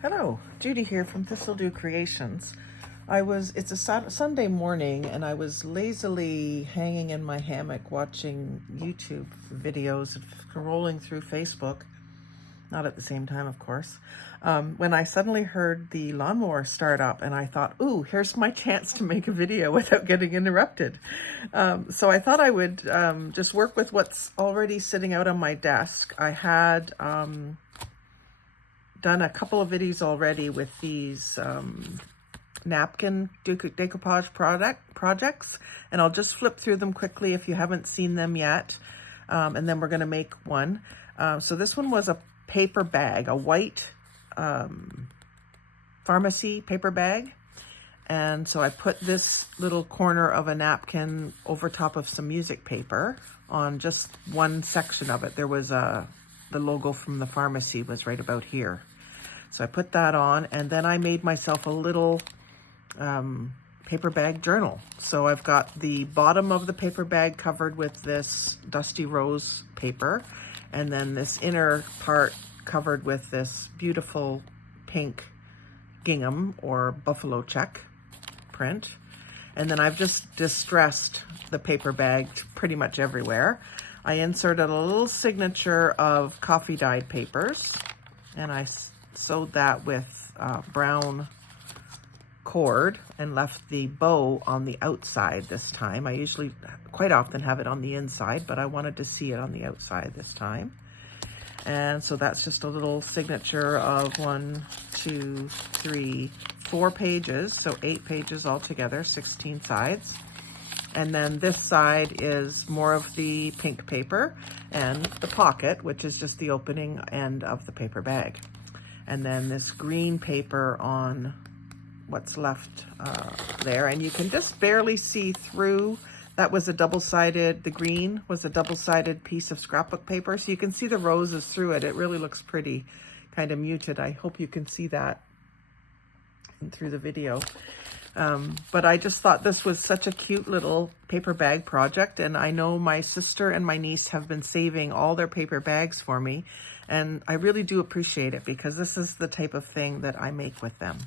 Hello, Judy here from Thistledew Creations. It's a Sunday morning and I was lazily hanging in my hammock watching YouTube videos, scrolling through Facebook, not at the same time, of course, when I suddenly heard the lawnmower start up and I thought, ooh, here's my chance to make a video without getting interrupted. So I thought I would just work with what's already sitting out on my desk. I had done a couple of videos already with these napkin decoupage projects, and I'll just flip through them quickly if you haven't seen them yet, and then we're going to make one. So this one was a paper bag, a white pharmacy paper bag, and so I put this little corner of a napkin over top of some music paper on just one section of it. There was the logo from the pharmacy was right about here. So I put that on, and then I made myself a little paper bag journal. So I've got the bottom of the paper bag covered with this dusty rose paper, and then this inner part covered with this beautiful pink gingham or buffalo check print. And then I've just distressed the paper bag pretty much everywhere. I inserted a little signature of coffee dyed papers, and I sewed that with brown cord and left the bow on the outside this time. I usually quite often have it on the inside, but I wanted to see it on the outside this time. And so that's just a little signature of 1, 2, 3, 4 pages. So 8 pages altogether, 16 sides. And then this side is more of the pink paper and the pocket, which is just the opening end of the paper bag. And then this green paper on what's left there. And you can just barely see through. That was a double-sided, the green was a double-sided piece of scrapbook paper. So you can see the roses through it. It really looks pretty, kind of muted. I hope you can see that through the video. But I just thought this was such a cute little paper bag project. And I know my sister and my niece have been saving all their paper bags for me. And I really do appreciate it because this is the type of thing that I make with them.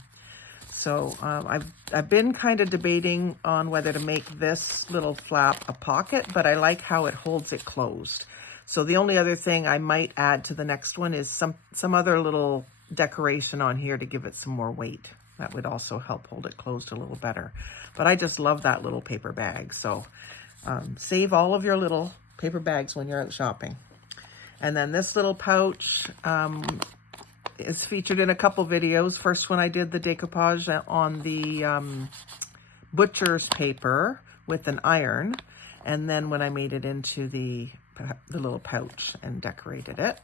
So I've been kind of debating on whether to make this little flap a pocket, but I like how it holds it closed. So the only other thing I might add to the next one is some other little decoration on here to give it some more weight. That would also help hold it closed a little better. But I just love that little paper bag. So save all of your little paper bags when you're out shopping. And then this little pouch is featured in a couple videos. First one I did the decoupage on the butcher's paper with an iron. And then when I made it into the little pouch and decorated it.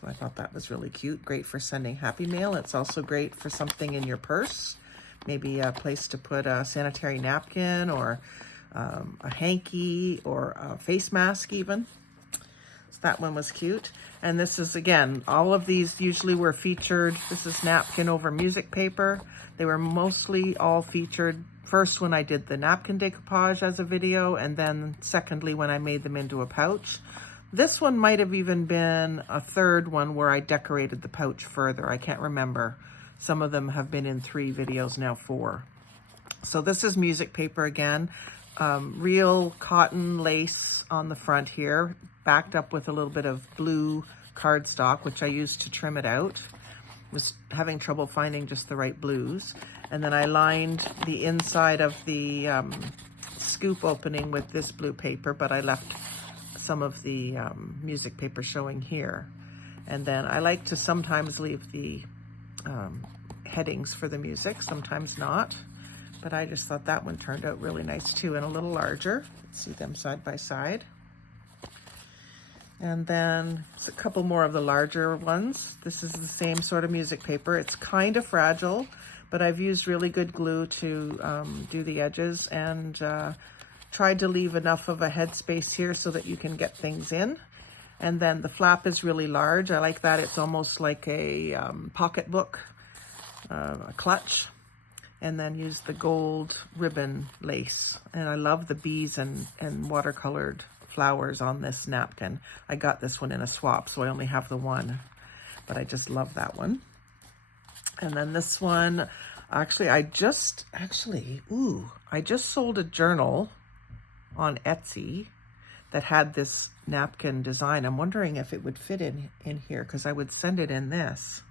So I thought that was really cute. Great for sending happy mail. It's also great for something in your purse. Maybe a place to put a sanitary napkin or a hanky or a face mask even. So that one was cute. And this is, again, all of these usually were featured. This is napkin over music paper. They were mostly all featured first when I did the napkin decoupage as a video, and then secondly when I made them into a pouch. This one might have even been a third one where I decorated the pouch further. I can't remember. Some of them have been in 3 videos, now 4. So this is music paper again. Real cotton lace on the front here, backed up with a little bit of blue cardstock, which I used to trim it out. Was having trouble finding just the right blues. And then I lined the inside of the scoop opening with this blue paper, but I left some of the music paper showing here. And then I like to sometimes leave the headings for the music, sometimes not. But I just thought that one turned out really nice too, and a little larger. Let's see them side by side. And then a couple more of the larger ones. This is the same sort of music paper. It's kind of fragile, but I've used really good glue to do the edges and tried to leave enough of a headspace here so that you can get things in. And then the flap is really large. I like that. It's almost like a pocketbook, a clutch. And then use the gold ribbon lace. And I love the bees and watercolored flowers on this napkin. I got this one in a swap, so I only have the one, but I just love that one. And then this one, actually, I just sold a journal on Etsy that had this napkin design. I'm wondering if it would fit in here, because I would send it in this.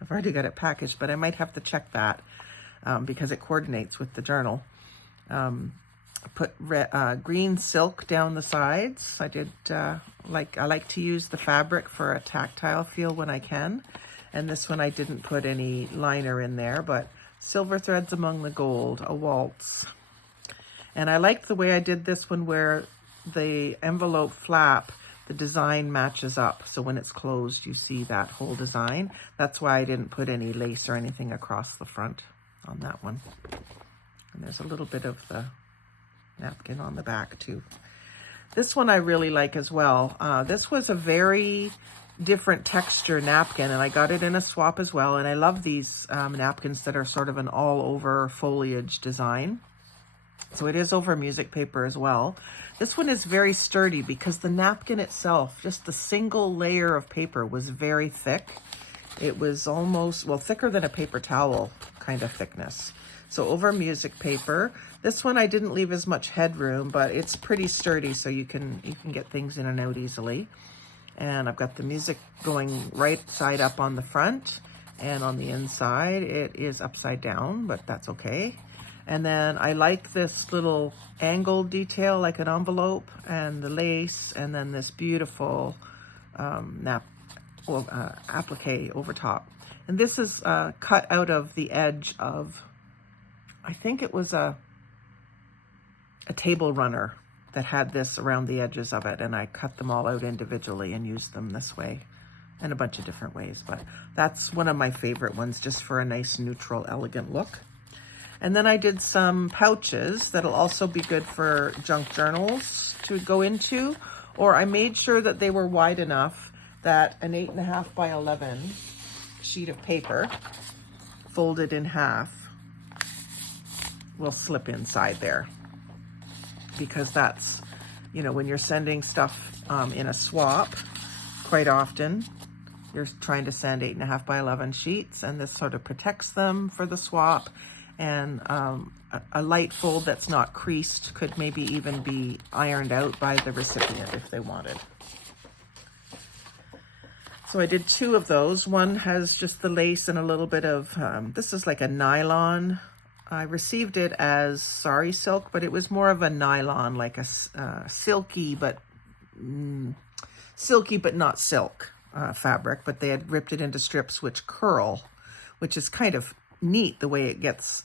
I've already got it packaged, but I might have to check that because it coordinates with the journal. I put green silk down the sides. I did I like to use the fabric for a tactile feel when I can. And this one I didn't put any liner in there, but silver threads among the gold, a waltz. And I liked the way I did this one, where the envelope flap, the design matches up. So when it's closed, you see that whole design. That's why I didn't put any lace or anything across the front on that one. And there's a little bit of the napkin on the back too. This one I really like as well. This was a very different texture napkin, and I got it in a swap as well. And I love these napkins that are sort of an all over foliage design. So it is over music paper as well. This one is very sturdy because the napkin itself, just the single layer of paper, was very thick. It was almost, well, thicker than a paper towel kind of thickness. So over music paper. This one I didn't leave as much headroom, but it's pretty sturdy, so you can get things in and out easily. And I've got the music going right side up on the front, and on the inside it is upside down, but that's okay. And then I like this little angled detail like an envelope, and the lace, and then this beautiful applique over top. And this is cut out of the edge of, I think it was a table runner that had this around the edges of it, and I cut them all out individually and used them this way in a bunch of different ways. But that's one of my favorite ones, just for a nice neutral elegant look. And then I did some pouches that'll also be good for junk journals to go into, or I made sure that they were wide enough that an 8.5 by 11 sheet of paper folded in half will slip inside there. Because that's, when you're sending stuff in a swap, quite often you're trying to send 8.5 by 11 sheets, and this sort of protects them for the swap. And a light fold that's not creased could maybe even be ironed out by the recipient if they wanted. So I did 2 of those. One has just the lace and a little bit of, this is like a nylon. I received it as sari silk, but it was more of a nylon, like a silky but not silk fabric. But they had ripped it into strips which curl, which is kind of neat the way it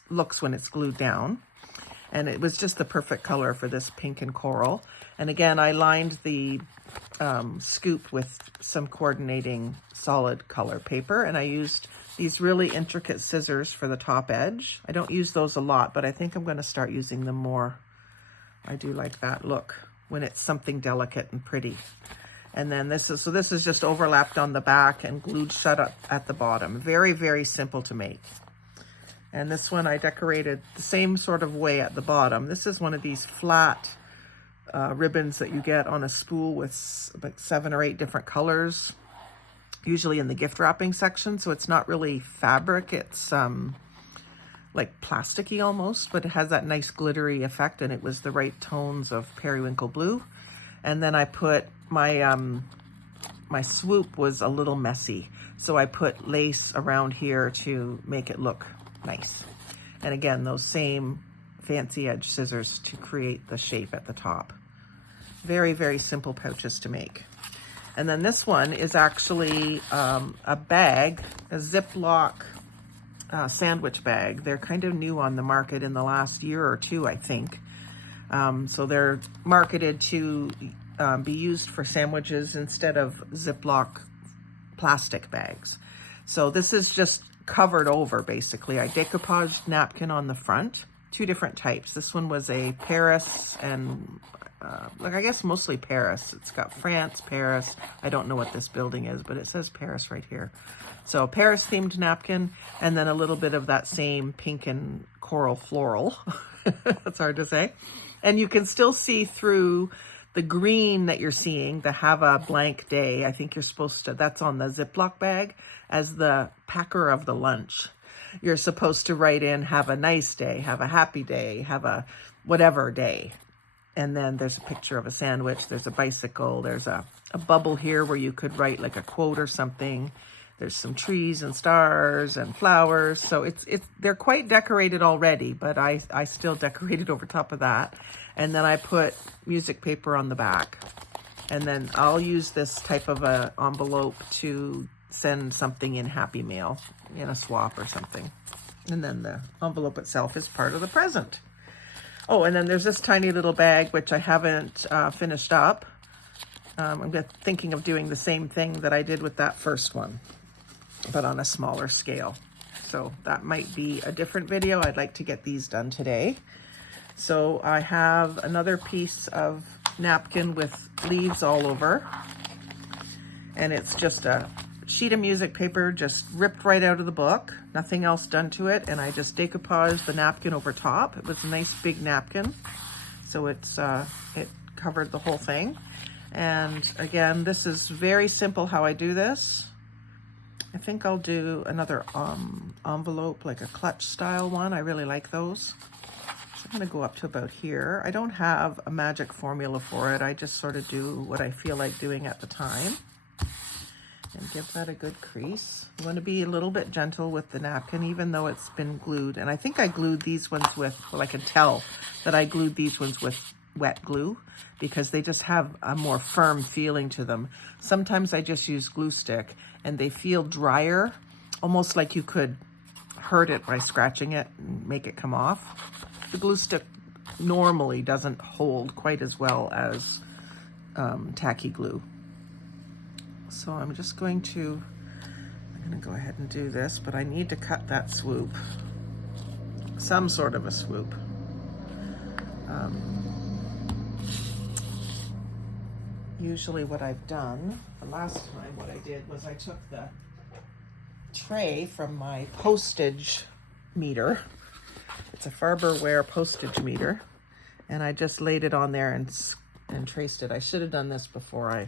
looks when it's glued down. And it was just the perfect color for this pink and coral. And again, I lined the scoop with some coordinating solid color paper, and I used these really intricate scissors for the top edge. I don't use those a lot, but I think I'm going to start using them more. I do like that look when it's something delicate and pretty. And then this is just overlapped on the back and glued shut up at the bottom. Very, very simple to make. And this one I decorated the same sort of way at the bottom. This is one of these flat ribbons that you get on a spool with like 7 or 8 different colors, usually in the gift wrapping section. So it's not really fabric, it's like plasticky almost, but it has that nice glittery effect, and it was the right tones of periwinkle blue. And then I put my my swoop was a little messy, so I put lace around here to make it look nice. And again, those same fancy edge scissors to create the shape at the top. Very, very simple pouches to make. And then this one is actually a bag, a Ziploc sandwich bag. They're kind of new on the market in the last year or two, I think. So they're marketed to be used for sandwiches instead of Ziploc plastic bags. So this is just covered over, basically. I decoupaged napkin on the front, 2 different types. This one was a Paris and I guess mostly Paris. It's got France, Paris. I don't know what this building is, but it says Paris right here. So Paris themed napkin, and then a little bit of that same pink and coral floral. That's hard to say. And you can still see through The green that you're seeing, the have a blank day, I think you're supposed to, that's on the Ziploc bag as the packer of the lunch. You're supposed to write in, have a nice day, have a happy day, have a whatever day. And then there's a picture of a sandwich, there's a bicycle, there's a bubble here where you could write like a quote or something. There's some trees and stars and flowers. So they're quite decorated already, but I still decorated over top of that. And then I put music paper on the back. And then I'll use this type of a envelope to send something in Happy Mail, in a swap or something. And then the envelope itself is part of the present. Oh, and then there's this tiny little bag, which I haven't finished up. I'm thinking of doing the same thing that I did with that first one, but on a smaller scale. So that might be a different video. I'd like to get these done today. So I have another piece of napkin with leaves all over. And it's just a sheet of music paper just ripped right out of the book. Nothing else done to it. And I just decoupaged the napkin over top. It was a nice big napkin. So it covered the whole thing. And again, this is very simple how I do this. I think I'll do another envelope, like a clutch style one. I really like those. So I'm gonna go up to about here. I don't have a magic formula for it. I just sort of do what I feel like doing at the time. And give that a good crease. You want to be a little bit gentle with the napkin, even though it's been glued. And I think I glued these ones with, well, I can tell that I glued these ones with wet glue because they just have a more firm feeling to them. Sometimes I just use glue stick and they feel drier, almost like you could hurt it by scratching it and make it come off. The glue stick normally doesn't hold quite as well as tacky glue. So I'm going to go ahead and do this, but I need to cut that swoop, some sort of a swoop. Usually what I've done, the last time what I did was I took the tray from my postage meter. It's a Farberware postage meter. And I just laid it on there and traced it. I should have done this before I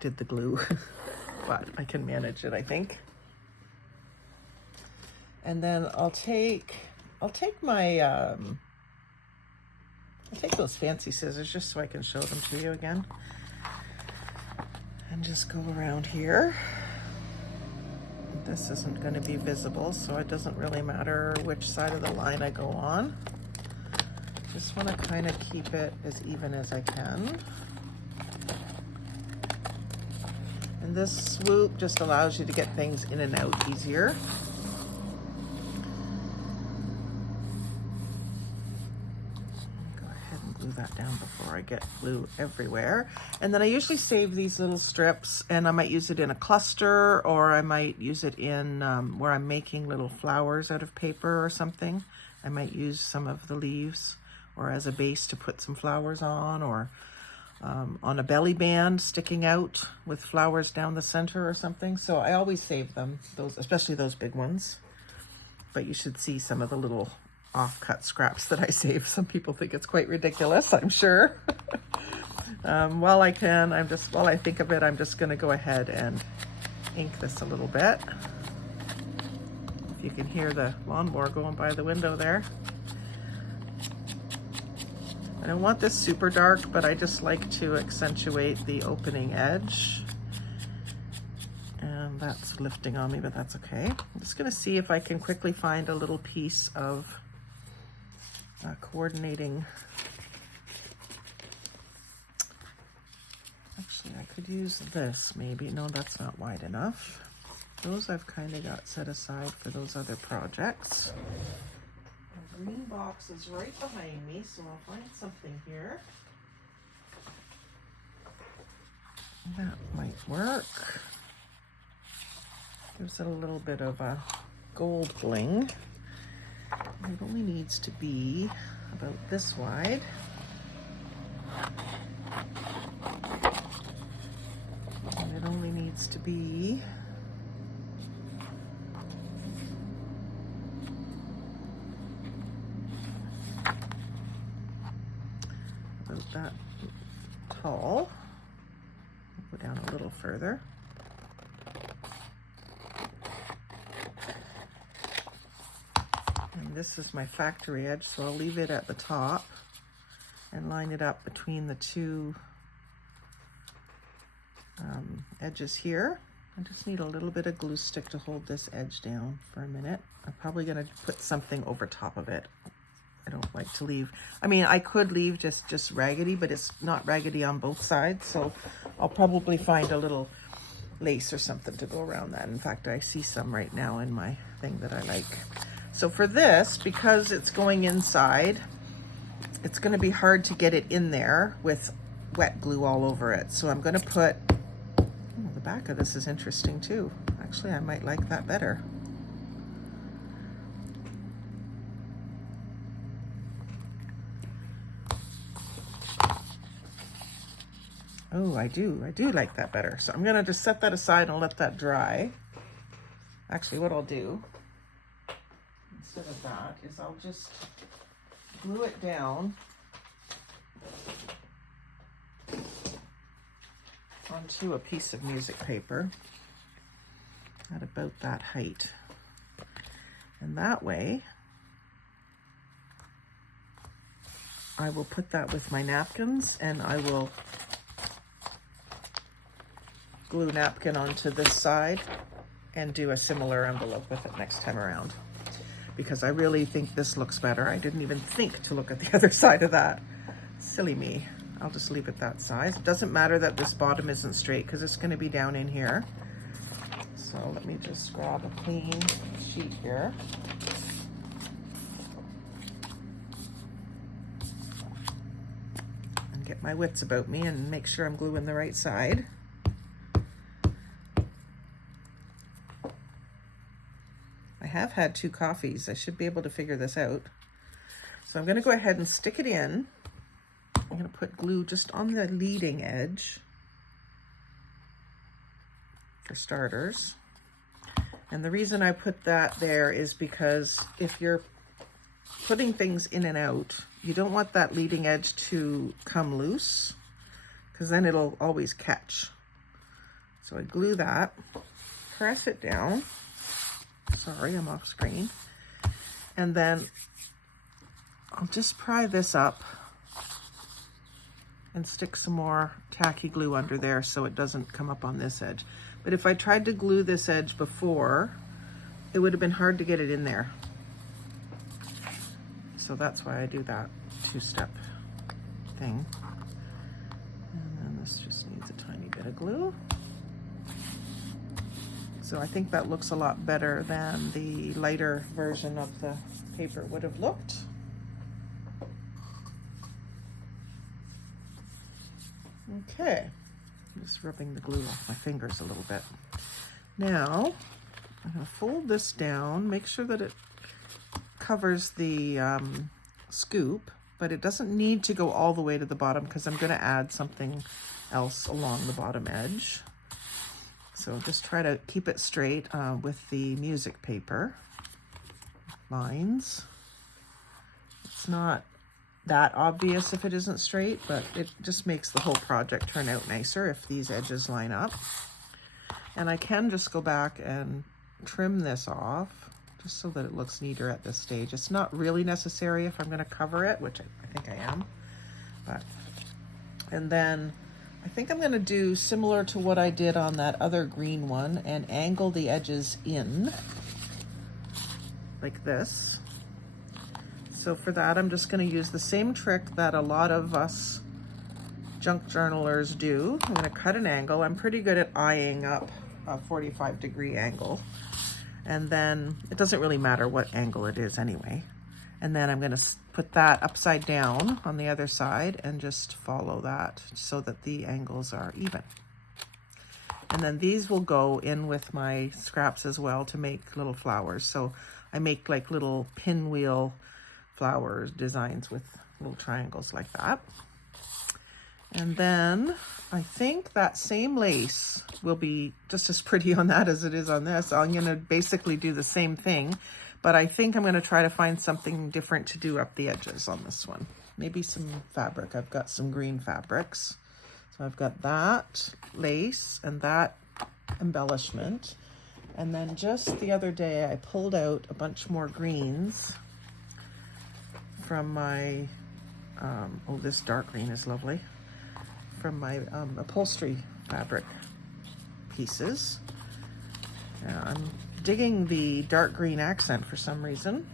did the glue, but I can manage it, I think. And then I'll take my, I'll take those fancy scissors just so I can show them to you again. And just go around here. This isn't going to be visible, so it doesn't really matter which side of the line I go on. Just want to kind of keep it as even as I can. And this swoop just allows you to get things in and out easier. Go ahead and glue that down before I get glue everywhere. And then I usually save these little strips, and I might use it in a cluster, or I might use it in where I'm making little flowers out of paper or something. I might use some of the leaves or as a base to put some flowers on, or on a belly band sticking out with flowers down the center or something. So I always save them, those, especially those big ones. But you should see some of the little off-cut scraps that I save. Some people think it's quite ridiculous, I'm sure. While I think of it, I'm just gonna go ahead and ink this a little bit. If you can hear the lawnmower going by the window there. I don't want this super dark, but I just like to accentuate the opening edge. And that's lifting on me, but that's okay. I'm just gonna see if I can quickly find a little piece of coordinating. Actually, I could use this maybe. No, that's not wide enough. Those I've kind of got set aside for those other projects. The green box is right behind me, so I'll find something here. That might work. Gives it a little bit of a gold bling. It only needs to be about this wide. And it only needs to be tall. I'll go down a little further. And this is my factory edge, so I'll leave it at the top and line it up between the two edges here. I just need a little bit of glue stick to hold this edge down for a minute. I'm probably gonna put something over top of it. I don't like to leave, I mean, I could leave just raggedy, but it's not raggedy on both sides, so I'll probably find a little lace or something to go around that. In fact, I see some right now in my thing that I like. So for this, because it's going inside, it's gonna be hard to get it in there with wet glue all over it. So I'm gonna put, oh, the back of this is interesting too. Actually, I might like that better. Oh, I do like that better. So I'm gonna just set that aside and let that dry. Actually, what I'll do, instead of that, is I'll just glue it down onto a piece of music paper at about that height. And that way, I will put that with my napkins, and I will glue napkin onto this side and do a similar envelope with it next time around, because I really think this looks better. I didn't even think to look at the other side of that. Silly me. I'll just leave it that size. It doesn't matter that this bottom isn't straight because it's going to be down in here. So let me just grab a clean sheet here. And get my wits about me and make sure I'm gluing the right side. I have had 2 coffees. I should be able to figure this out. So I'm going to go ahead and stick it in. I'm going to put glue just on the leading edge for starters. And the reason I put that there is because if you're putting things in and out, you don't want that leading edge to come loose, because then it'll always catch. So I glue that, press it down. Sorry, I'm off screen. And then I'll just pry this up and stick some more tacky glue under there so it doesn't come up on this edge. But if I tried to glue this edge before, it would have been hard to get it in there. So that's why I do that 2-step thing. And then this just needs a tiny bit of glue. So I think that looks a lot better than the lighter version of the paper would have looked. Okay, I'm just rubbing the glue off my fingers a little bit. Now, I'm gonna fold this down, make sure that it covers the scoop, but it doesn't need to go all the way to the bottom because I'm gonna add something else along the bottom edge. So just try to keep it straight with the music paper lines. It's not that obvious if it isn't straight, but it just makes the whole project turn out nicer if these edges line up. And I can just go back and trim this off just so that it looks neater at this stage. It's not really necessary if I'm going to cover it, which I think I am. But, and then I think I'm going to do similar to what I did on that other green one and angle the edges in like this. So for that, I'm just going to use the same trick that a lot of us junk journalers do. I'm going to cut an angle. I'm pretty good at eyeing up a 45-degree angle. And then it doesn't really matter what angle it is anyway. And then I'm going to put that upside down on the other side and just follow that so that the angles are even. And then these will go in with my scraps as well to make little flowers. So I make like little pinwheel flowers designs with little triangles like that. And then I think that same lace will be just as pretty on that as it is on this. I'm going to basically do the same thing, but I think I'm going to try to find something different to do up the edges on this one. Maybe some fabric. I've got some green fabrics So I've got that lace and that embellishment. And then just the other day, I pulled out a bunch more greens from my, oh, this dark green is lovely, from my upholstery fabric pieces. I'm digging the dark green accent for some reason.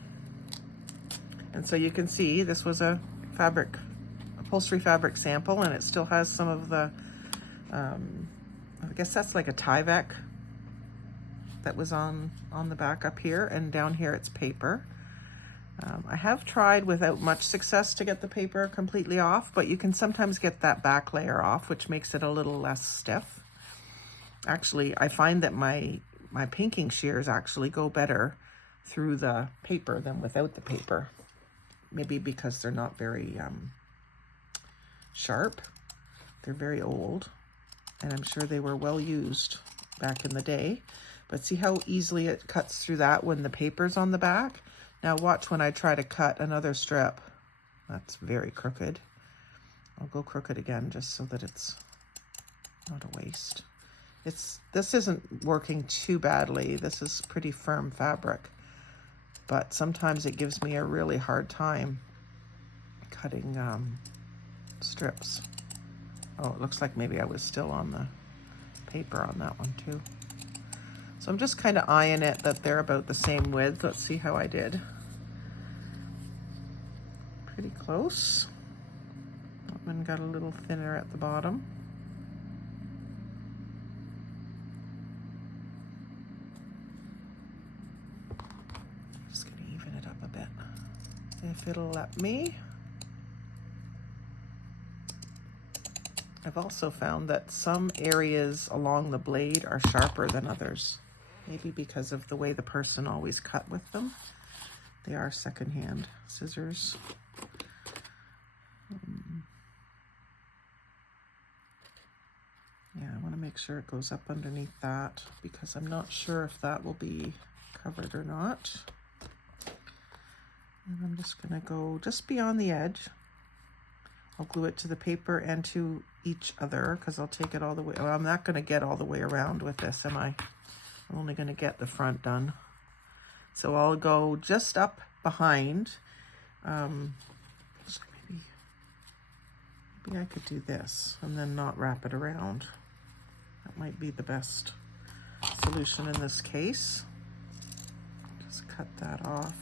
And so you can see this was a upholstery fabric sample, and it still has some of the, I guess that's like a Tyvek that was on the back up here, and down here it's paper. I have tried without much success to get the paper completely off, but you can sometimes get that back layer off, which makes it a little less stiff. Actually, I find that my pinking shears actually go better through the paper than without the paper. Maybe because they're not very sharp. They're very old, and I'm sure they were well used back in the day. But see how easily it cuts through that when the paper's on the back? Now watch when I try to cut another strip. That's very crooked. I'll go crooked again just so that it's not a waste. This isn't working too badly. This is pretty firm fabric, but sometimes it gives me a really hard time cutting strips. Oh, it looks like maybe I was still on the paper on that one too. So I'm just kind of eyeing it that they're about the same width. Let's see how I did. Pretty close. That one got a little thinner at the bottom. Just gonna even it up a bit, if it'll let me. I've also found that some areas along the blade are sharper than others. Maybe because of the way the person always cut with them. They are secondhand scissors. Yeah, I want to make sure it goes up underneath that, because I'm not sure if that will be covered or not. And I'm just going to go just beyond the edge. I'll glue it to the paper and to each other, because I'll take it all the way. Well, I'm not going to get all the way around with this, am I? I'm only going to get the front done. So I'll go just up behind. So maybe I could do this and then not wrap it around. That might be the best solution in this case. Just cut that off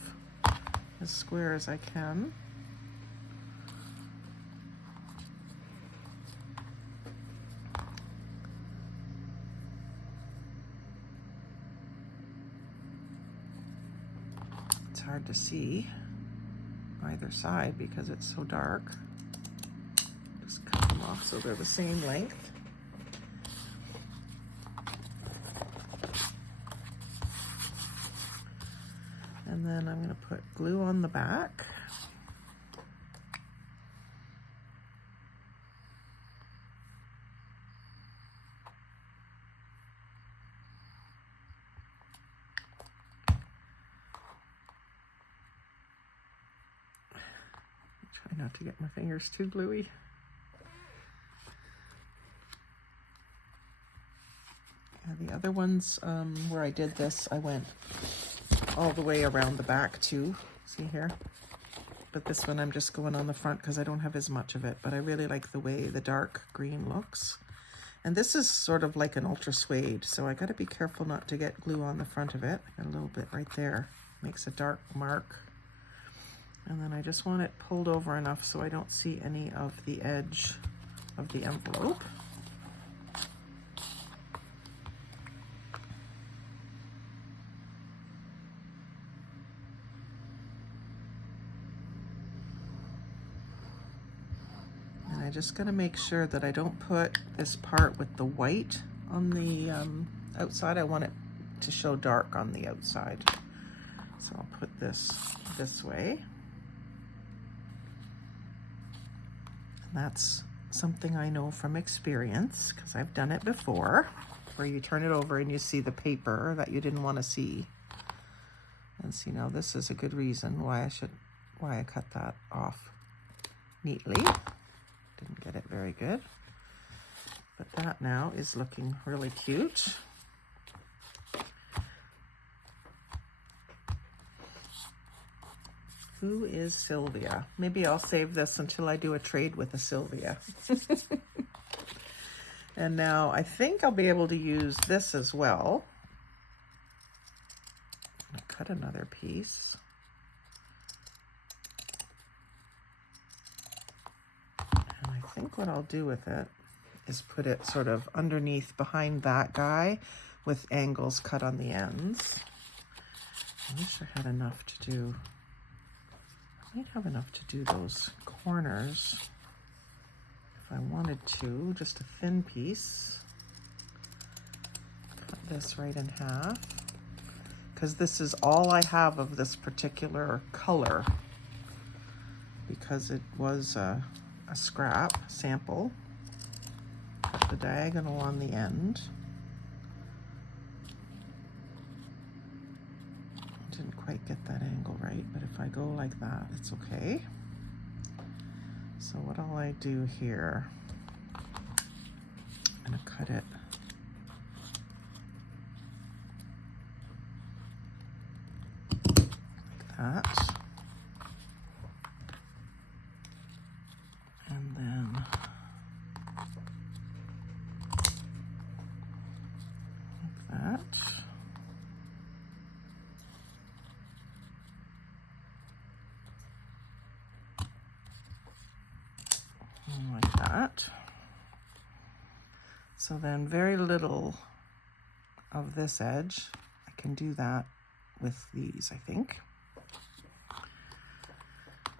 as square as I can. Hard to see either side because it's so dark. Just cut them off so they're the same length. And then I'm going to put glue on the back. Try not to get my fingers too gluey. Yeah, the other ones where I did this, I went all the way around the back too. See here? But this one I'm just going on the front because I don't have as much of it, but I really like the way the dark green looks. And this is sort of like an ultra suede, so I got to be careful not to get glue on the front of it. I got a little bit right there. Makes a dark mark. And then I just want it pulled over enough so I don't see any of the edge of the envelope. And I just gotta make sure that I don't put this part with the white on the outside. I want it to show dark on the outside. So I'll put this way. That's something I know from experience because I've done it before, where you turn it over and you see the paper that you didn't want to see. And see, now this is a good reason why I cut that off neatly. Didn't get it very good. But that now is looking really cute. Who is Sylvia? Maybe I'll save this until I do a trade with a Sylvia. And now I think I'll be able to use this as well. I'll cut another piece. And I think what I'll do with it is put it sort of underneath behind that guy with angles cut on the ends. I wish I had enough to do, I might have enough to do those corners if I wanted to, just a thin piece. Cut this right in half, because this is all I have of this particular color, because it was a scrap sample. Cut the diagonal on the end. Didn't quite get that angle right, but if I go like that, it's okay. So what will I do here? I'm gonna cut it like that. And then like that. And like that. So then very little of this edge. I can do that with these, I think.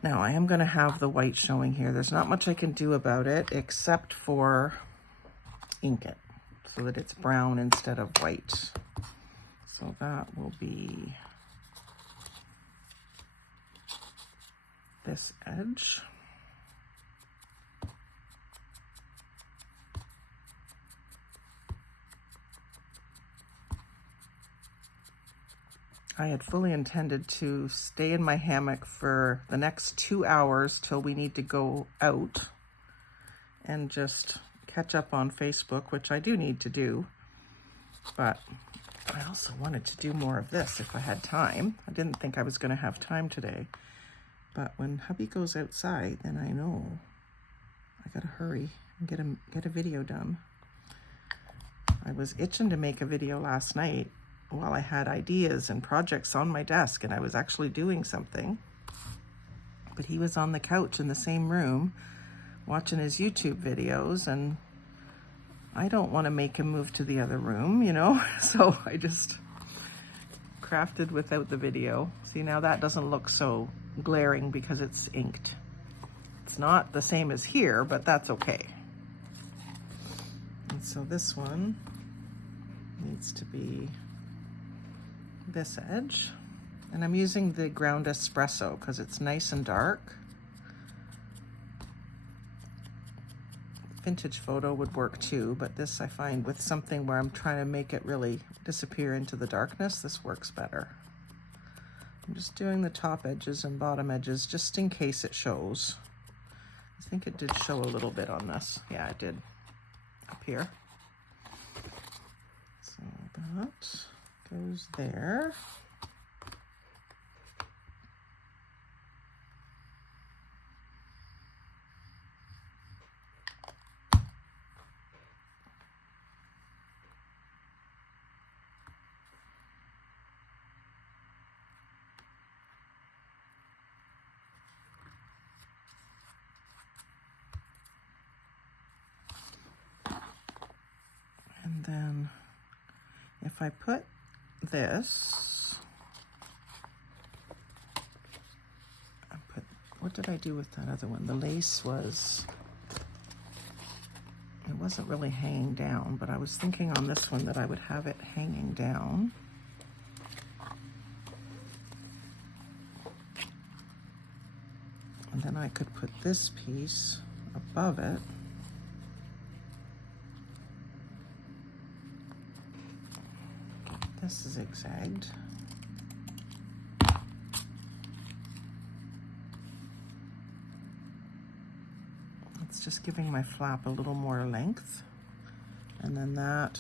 Now I am going to have the white showing here. There's not much I can do about it except for ink it so that it's brown instead of white. So that will be this edge. I had fully intended to stay in my hammock for the next 2 hours till we need to go out and just catch up on Facebook, which I do need to do. But I also wanted to do more of this if I had time. I didn't think I was going to have time today. But when hubby goes outside, then I know I got to hurry and get a video done. I was itching to make a video last night while I had ideas and projects on my desk and I was actually doing something. But he was on the couch in the same room watching his YouTube videos, and I don't want to make him move to the other room, you know? So I just crafted without the video. See, now that doesn't look so glaring because it's inked. It's not the same as here, but that's okay. And so this one needs to be this edge, and I'm using the ground espresso because it's nice and dark. Vintage photo would work too, but this I find with something where I'm trying to make it really disappear into the darkness, this works better. I'm just doing the top edges and bottom edges just in case it shows. I think it did show a little bit on this. Yeah, it did up here. So that goes there. And then if I put this, what did I do with that other one? The lace was, it wasn't really hanging down, but I was thinking on this one that I would have it hanging down. And then I could put this piece above it. This is zigzagged. It's just giving my flap a little more length. And then that,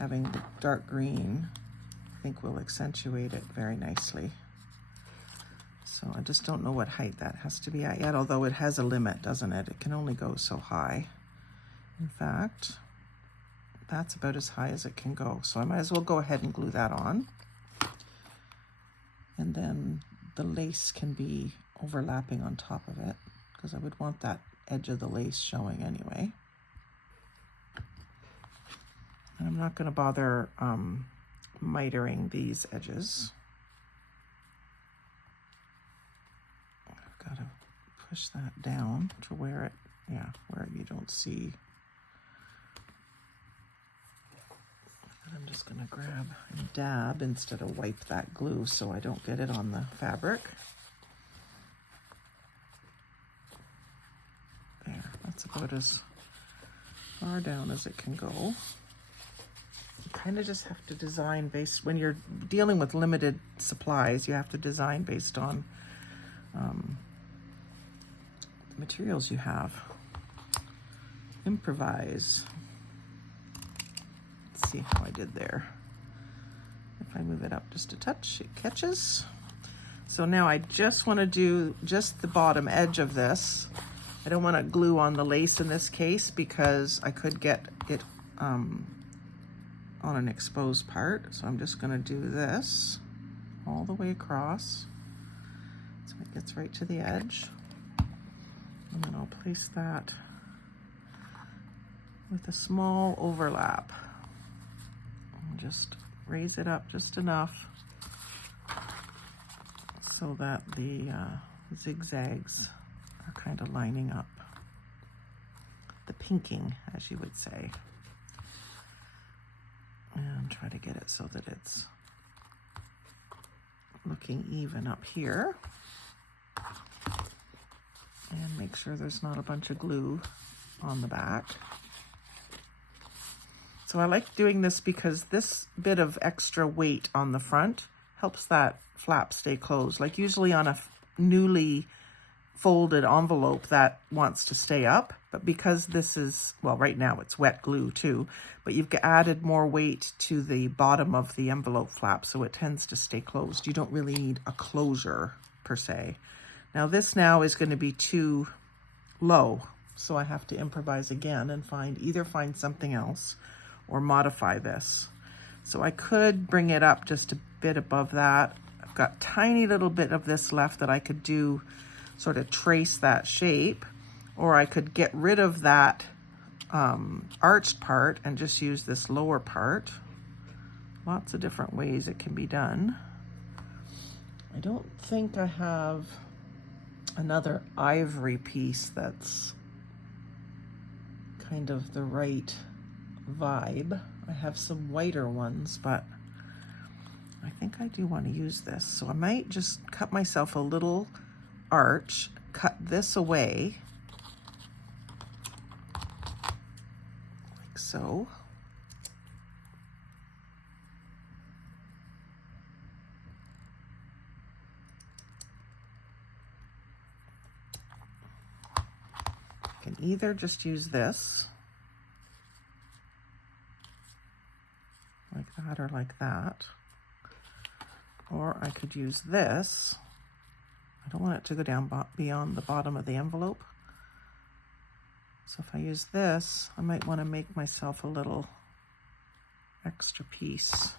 having the dark green, I think will accentuate it very nicely. So I just don't know what height that has to be at yet, although it has a limit, doesn't it? It can only go so high. In fact, that's about as high as it can go. So I might as well go ahead and glue that on. And then the lace can be overlapping on top of it, because I would want that edge of the lace showing anyway. And I'm not going to bother mitering these edges. I've got to push that down to where it, yeah, where you don't see. And I'm just going to grab and dab instead of wipe that glue so I don't get it on the fabric. There, that's about as far down as it can go. You kind of just have to design based, when you're dealing with limited supplies, you have to design based on the materials you have. Improvise. Let's see how I did there. If I move it up just a touch, it catches. So now I just want to do just the bottom edge of this. I don't want to glue on the lace in this case because I could get it on an exposed part. So I'm just going to do this all the way across so it gets right to the edge. And then I'll place that with a small overlap. And just raise it up just enough so that the zigzags are kind of lining up. The pinking, as you would say. And try to get it so that it's looking even up here. And make sure there's not a bunch of glue on the back. So I like doing this because this bit of extra weight on the front helps that flap stay closed. Like usually on a newly folded envelope that wants to stay up, but because this is, well, right now it's wet glue too, but you've added more weight to the bottom of the envelope flap, so it tends to stay closed. You don't really need a closure per se. Now this now is going to be too low, so I have to improvise again and either find something else or modify this. So I could bring it up just a bit above that. I've got tiny little bit of this left that I could do, sort of trace that shape, or I could get rid of that arched part and just use this lower part. Lots of different ways it can be done. I don't think I have another ivory piece that's kind of the right vibe. I have some whiter ones, but I think I do want to use this. So I might just cut myself a little arch, cut this away, like so. I can either just use this, like that or like that, or I could use this. I don't want it to go down beyond the bottom of the envelope. So if I use this, I might want to make myself a little extra piece.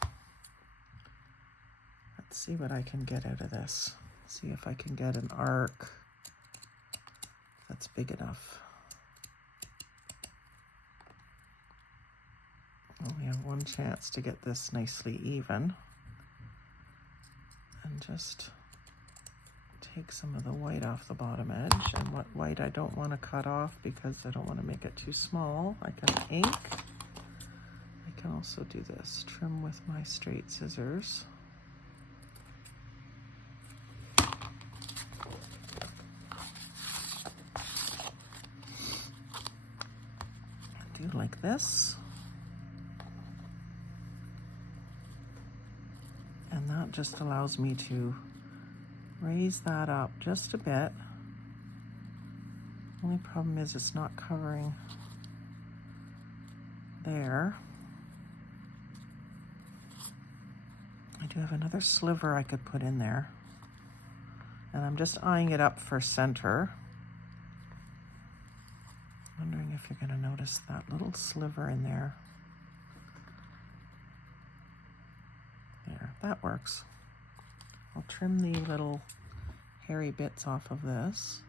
Let's see what I can get out of this. See if I can get an arc that's big enough. Only have one chance to get this nicely even. And just take some of the white off the bottom edge. And what white I don't want to cut off because I don't want to make it too small. I can ink. I can also do this. Trim with my straight scissors. Do like this. And that just allows me to raise that up just a bit. Only problem is it's not covering there. I do have another sliver I could put in there. And I'm just eyeing it up for center. Wondering if you're going to notice that little sliver in there. There, that works. I'll trim the little hairy bits off of this.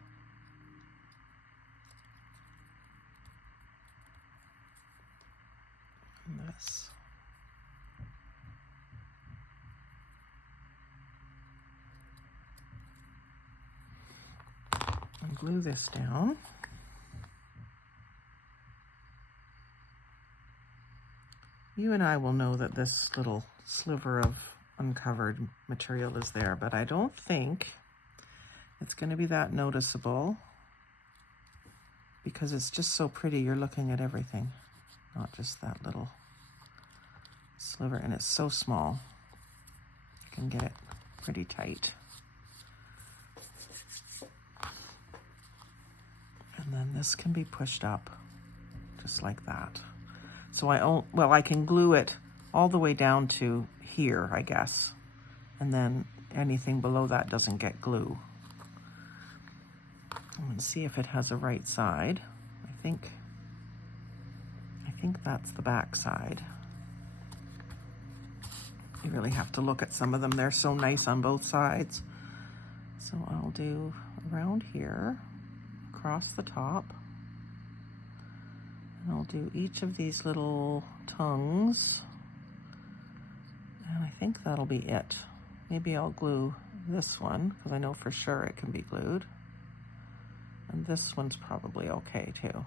And this. And glue this down. You and I will know that this little sliver of uncovered material is there, but I don't think it's going to be that noticeable because it's just so pretty. You're looking at everything, not just that little sliver, and it's so small. You can get it pretty tight. And then this can be pushed up just like that. So I can glue it all the way down to here, I guess. And then anything below that doesn't get glue. I'm going to see if it has a right side. I think that's the back side. You really have to look at some of them. They're so nice on both sides. So I'll do around here, across the top. And I'll do each of these little tongues. And I think that'll be it. Maybe I'll glue this one, because I know for sure it can be glued. And this one's probably okay too,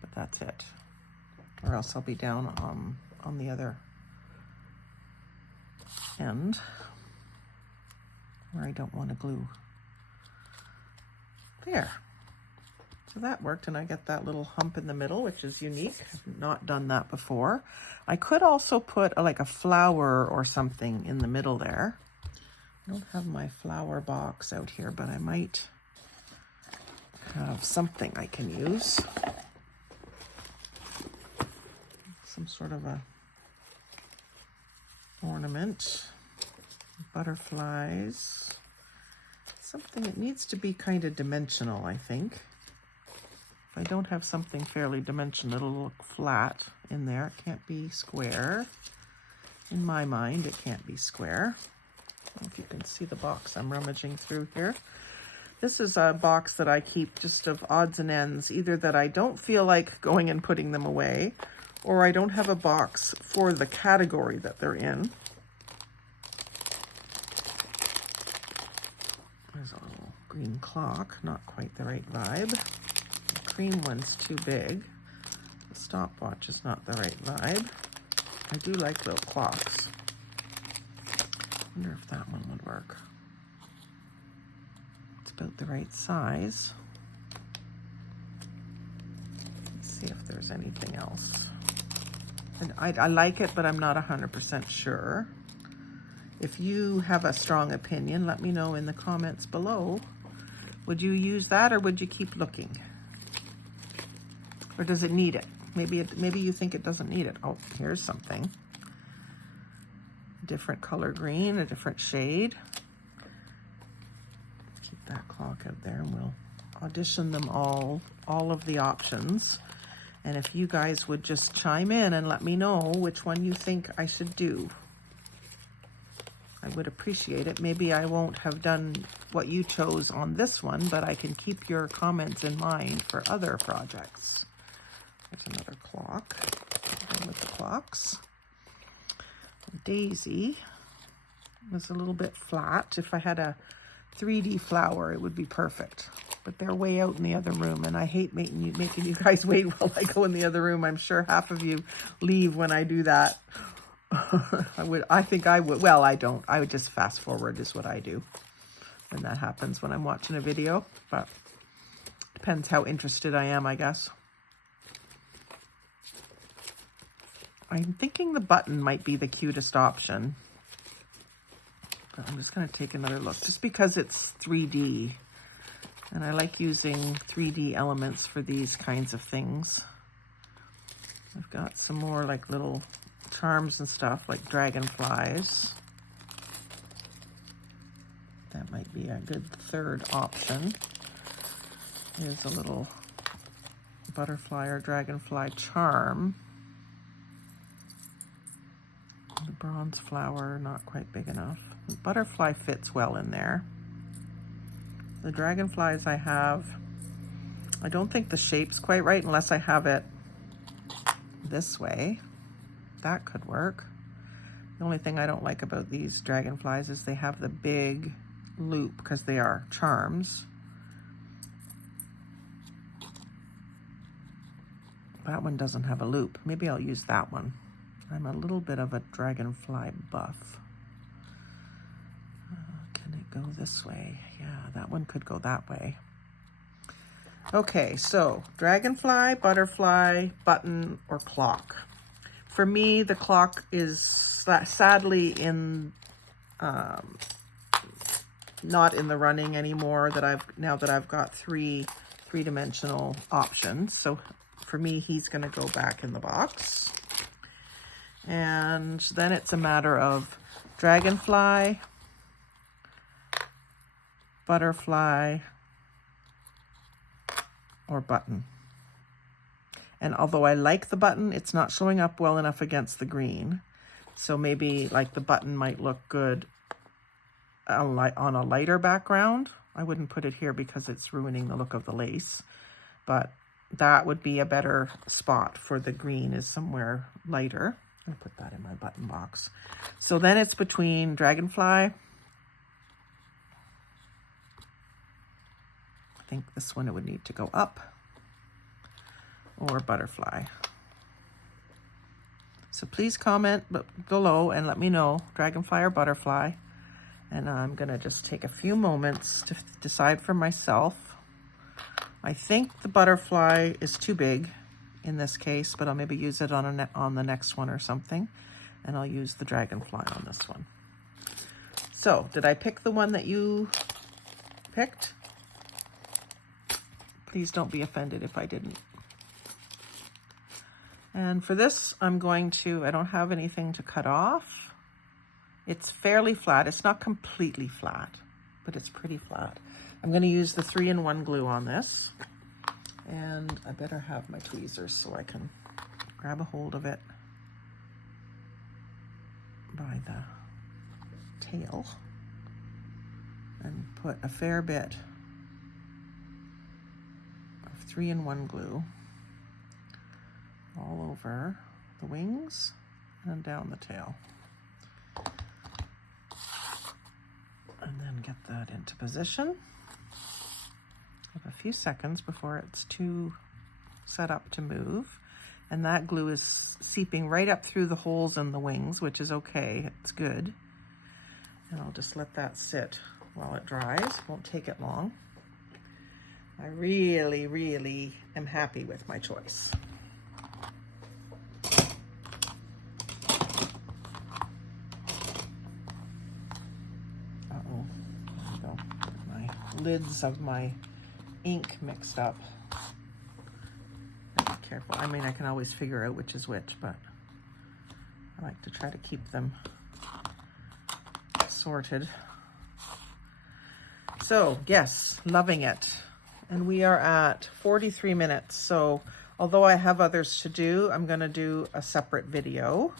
but that's it. Or else I'll be down on the other end where I don't want to glue. There. So that worked, and I get that little hump in the middle, which is unique. I've not done that before. I could also put like a flower or something in the middle there. I don't have my flower box out here, but I might have something I can use. Some sort of a ornament, butterflies, something that needs to be kind of dimensional, I think. If I don't have something fairly dimensional, it'll look flat in there. It can't be square. In my mind, it can't be square. I don't know if you can see the box I'm rummaging through here. This is a box that I keep just of odds and ends, either that I don't feel like going and putting them away, or I don't have a box for the category that they're in. There's a little green clock, not quite the right vibe. Cream one's too big. The stopwatch is not the right vibe. I do like little clocks. Wonder if that one would work. It's about the right size. Let's see if there's anything else. And I like it, but I'm not 100% sure. If you have a strong opinion, let me know in the comments below. Would you use that, or would you keep looking? Or does it need it? Maybe you think it doesn't need it. Oh, here's something. A different color green, a different shade. Keep that clock out there, and we'll audition them all of the options. And if you guys would just chime in and let me know which one you think I should do, I would appreciate it. Maybe I won't have done what you chose on this one, but I can keep your comments in mind for other projects. There's another clock. Done with the clocks. Daisy was a little bit flat. If I had a 3D flower, it would be perfect. But they're way out in the other room, and I hate making you guys wait while I go in the other room. I'm sure half of you leave when I do that. I think I would. Well, I don't. I would just fast forward is what I do when that happens when I'm watching a video. But depends how interested I am, I guess. I'm thinking the button might be the cutest option. But I'm just going to take another look, just because it's 3D. And I like using 3D elements for these kinds of things. I've got some more like little charms and stuff, like dragonflies. That might be a good third option. Here's a little butterfly or dragonfly charm. The bronze flower, not quite big enough. The butterfly fits well in there. The dragonflies I have, I don't think the shape's quite right unless I have it this way. That could work. The only thing I don't like about these dragonflies is they have the big loop because they are charms. That one doesn't have a loop. Maybe I'll use that one. I'm a little bit of a dragonfly buff. Can it go this way? Yeah, that one could go that way. Okay, so dragonfly, butterfly, button, or clock. For me, the clock is sadly not in the running anymore. Now that I've got three-dimensional options. So for me, he's going to go back in the box. And then it's a matter of dragonfly, butterfly, or button. And although I like the button, it's not showing up well enough against the green. So maybe like the button might look good on a lighter background. I wouldn't put it here because it's ruining the look of the lace, but that would be a better spot for the green, is somewhere lighter. I'll put that in my button box. So then it's between dragonfly. I think this one, it would need to go up, or butterfly. So please comment below and let me know, dragonfly or butterfly. And I'm gonna just take a few moments to decide for myself. I think the butterfly is too big in this case, but I'll maybe use it on the next one or something. And I'll use the dragonfly on this one. So, did I pick the one that you picked? Please don't be offended if I didn't. And for this, I don't have anything to cut off. It's fairly flat. It's not completely flat, but it's pretty flat. I'm going to use the 3-in-1 glue on this. And I better have my tweezers so I can grab a hold of it by the tail and put a fair bit of 3-in-1 glue all over the wings and down the tail. And then get that into position. Give a few seconds before it's too set up to move. And that glue is seeping right up through the holes in the wings, which is okay, it's good. And I'll just let that sit while it dries. Won't take it long. I really, really am happy with my choice. Uh-oh, there we go. My lids of my ink mixed up. Be careful. I mean, I can always figure out which is which, but I like to try to keep them sorted. So yes, loving it. And we are at 43 minutes. So although I have others to do, I'm going to do a separate video.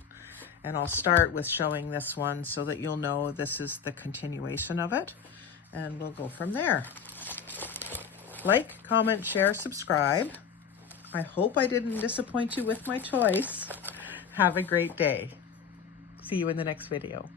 And I'll start with showing this one so that you'll know this is the continuation of it. And we'll go from there. Like, comment, share, subscribe. I hope I didn't disappoint you with my choice. Have a great day. See you in the next video.